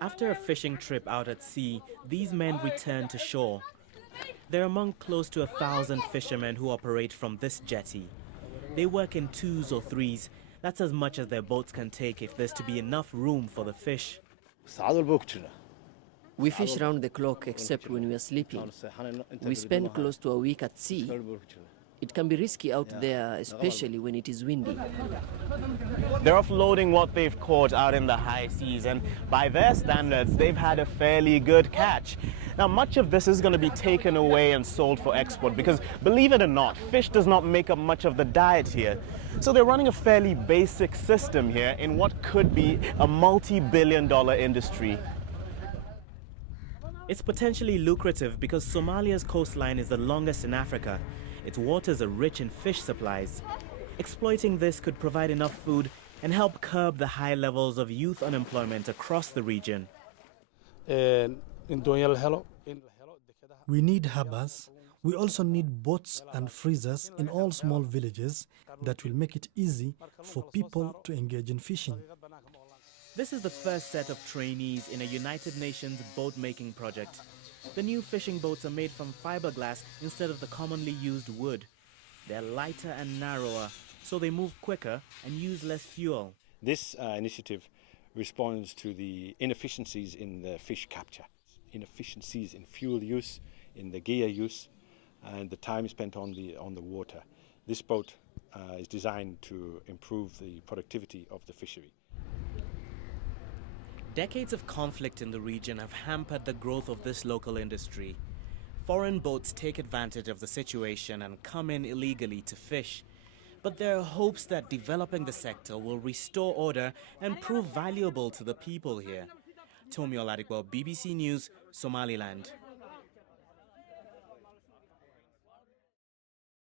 After a fishing trip out at sea, these men return to shore. They're among close to 1,000 fishermen who operate from this jetty. They work in twos or threes. That's as much as their boats can take if there's to be enough room for the fish. We fish round the clock except when we are sleeping. We spend close to a week at sea. It can be risky out there, especially when it is windy. They're offloading what they've caught out in the high seas, and by their standards, they've had a fairly good catch. Now, much of this is going to be taken away and sold for export because, believe it or not, fish does not make up much of the diet here. So they're running a fairly basic system here in what could be a multi-billion-dollar industry. It's potentially lucrative because Somalia's coastline is the longest in Africa. Its waters are rich in fish supplies. Exploiting this could provide enough food and help curb the high levels of youth unemployment across the region. We need harbors. We also need boats and freezers in all small villages that will make it easy for people to engage in fishing. This is the first set of trainees in a United Nations boat-making project. The new fishing boats are made from fiberglass instead of the commonly used wood. They're lighter and narrower, so they move quicker and use less fuel. This initiative responds to the inefficiencies in the fish capture, inefficiencies in fuel use, in the gear use, and the time spent on the water. This boat is designed to improve the productivity of the fishery. Decades of conflict in the region have hampered the growth of this local industry. Foreign boats take advantage of the situation and come in illegally to fish. But there are hopes that developing the sector will restore order and prove valuable to the people here. Tomi Oladipo, BBC News, Somaliland.